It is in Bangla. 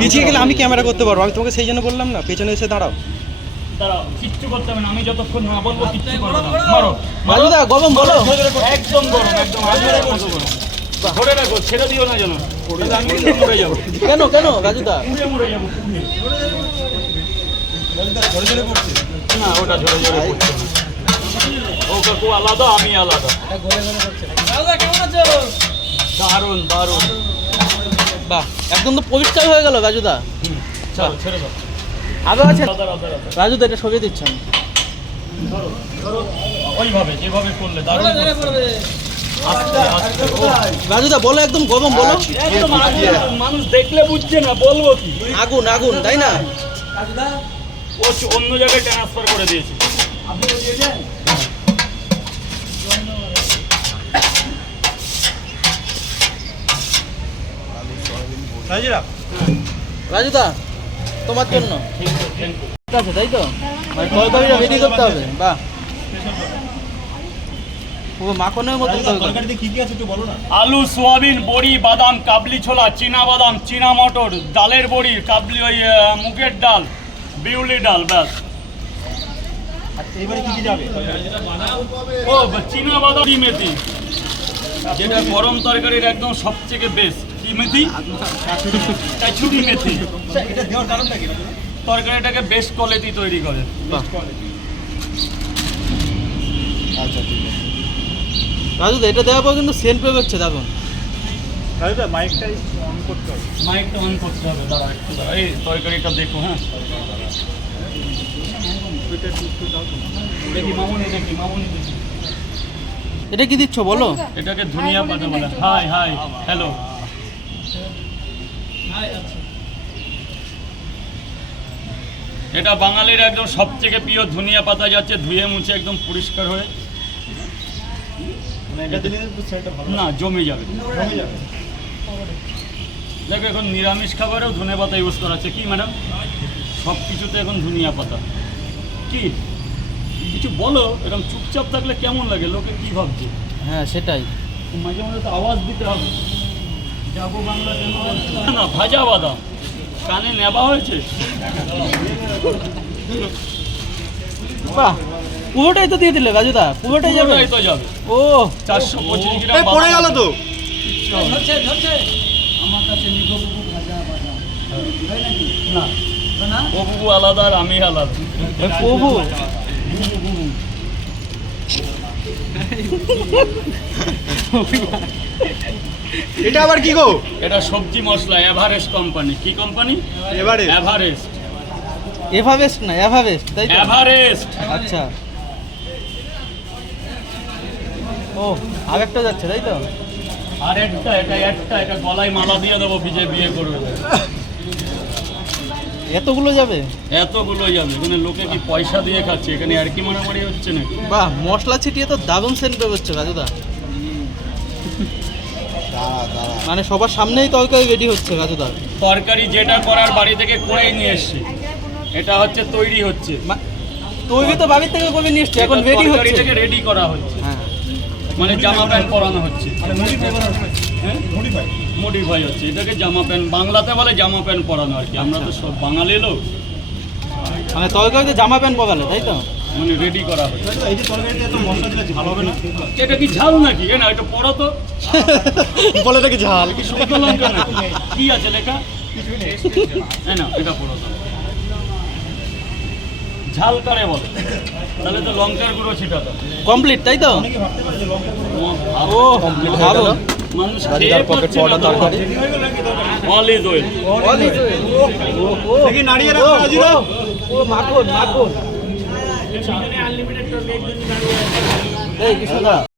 পিছিয়ে গেলে আমি ক্যামেরা করতে পারব আমি তোমাকে সেই জন্য বললাম না পেছনে এসে দাঁড়াও। দাঁড়াও, কিচ্ছু করতে হবে না আমি যতক্ষণ না বলব কিচ্ছু করবে না। মারো মারো। রাজুদা গরম বলো একদম গরম একদম। আগুনের মতো গরম ধরে রাখো ছেড়ে দিও না যেন। আমি মরে যাব। কেন কেন রাজুদা? মরে যাব। না ওটা ঝরে ঝরে পড়ছে। ও কাকু আলাদা আমি আলাদা। দারুণ দারুণ। বাহ একদম তো পরিষ্কার হয়ে গেল রাজুদা। চল ছেড়ে দাও। আছে? রাজুদা এটা সরিয়ে দিচ্ছেন ধরো ধরো। ওইভাবে যেভাবে করলে দারুণ করছে। আস্তে আস্তে ও, রাজুদা বলো একদম গরম বলো। একদম মানুষ দেখলে বুঝছে না বলব কি? আগুন আগুন তাই না? ও অন্য জায়গায় ট্রান্সফার করে দিয়েছে। রাজুদা তোমার জন্য. ঠিক আছে তাই তো? মানে তরকারিটা রেডি করতে হবে? বাহ। আলু সোয়াবিন বড়ি বাদাম কাবলি ছোলা চীনা বাদাম চীনা মটর ডালের বড়ি কাবলি ওই মুগের ডাল। বিউলি ডাল ব্যাস। ও চীনা বাদাম মেথি। যেটা গরম তরকারির একদম সবথেকে বেস্ট কি মেথি কাছুরি মেথি। তরকারিটাকে বেস্ট কোয়ালিটি তৈরি করে। আচ্ছা ঠিক আছে। এটা দেওয়ার পর কিন্তু সেন্ট পেয়ে হচ্ছে দেখুন মাইকটা অন করতে হবে। দাঁড়া একটু দাঁড়া। এই তরকারিটা দেখো হ্যাঁ? দেখি মামুনি দেখি মামুনি দেখি। এটা কি দিচ্ছ বলো? এটাকে ধনিয়া পাতা বলে। হাই হাই হ্যালো এটা বাঙালির একদম সবথেকে প্রিয় ধনিয়া পাতা যাচ্ছে ধুয়ে মুছে একদম পরিষ্কার হয়ে। না জমে যাবে। দেখো এখন নিরামিষ খাবারেও ধনে পাতা ইউজ করা হচ্ছে কি ম্যাডাম সব কিছুতে এখন ধনিয়া পাতা। কি? কিছু বলো এরকম চুপচাপ থাকলে কেমন লাগে? লোকে কি ভাবছে? হ্যাঁ সেটাই। মাঝে মাঝে তো আওয়াজ দিতে হবে। যাব বাংলা কেন? না ভাজা বাদাম। কানে নেবা হয়েছে? বাহ পুরোটাই তো দিয়ে দিলে রাজুদা পুরোটাই যাবে? তো যাবে। ও চারশো পঁচিশ গ্রাম পড়ে গেল তো। আমার কাছে নিগবুবু ভাজা বাদাম। না। ও বুবু আলাদা আর আমি আলাদা। এটা আবার কি গো? এটা সবজি মশলা এভারেস্ট কোম্পানি কি কোম্পানি এবারে এভারেস্ট এভারেস্ট না এভারেস্ট তাই তো? এভারেস্ট আচ্ছা। ও আরেকটা যাচ্ছে তাই তো? আর একটা এটা একটা এটা গলায় মালা দিয়ে দেবো ভিজে বিয়ে করবে। এতগুলো যাবে? এতগুলো যাবে এখানে লোকে কি পয়সা দিয়ে খাচ্ছে? এখানে আর কি মারামারি হচ্ছে নাকি? বাহ মশলা ছিটিয়ে তো দারুণ সেন্ট বেরোচ্ছে রাজুদা। মানে সবার সামনেই তরকারি রেডি হচ্ছে রাজুদা। তরকারি যেটা করার বাড়ি থেকে করেই নিয়ে এসছি। এটা হচ্ছে তৈরি হচ্ছে। তৈরি তো বাড়ির থেকে করে নিয়ে এসছি এখন রেডি হচ্ছে। রেডি করা হচ্ছে। মানে জামা প্যান্ট পরানো হচ্ছে। মডিফাই হচ্ছে। এটাকে জামা প্যান্ট বাংলাতে বলে জামা প্যান্ট পরানো আর কি। আমরা তো সব বাঙালি লোক। মানে তরকারিতে জামা প্যান্ট পরালে তাই তো? মানে রেডি করা হচ্ছে। এটা কি ঝাল নাকি? এ না এটা পড়ো তো। বলে নাকি ঝাল? শুকনো লঙ্কা নাকি? কি আছে লেখা? না এটা পড়ো তো। ঝাল করে বলে। তাহলে তো লঙ্কার গুঁড়ো ছিটাতো কমপ্লিট তাই তো? ও ভালো। মানুষ তরকারি। দেখি নাড়িয়ে রাখো ও মাখন মাখন। এই কৃষ্ণদা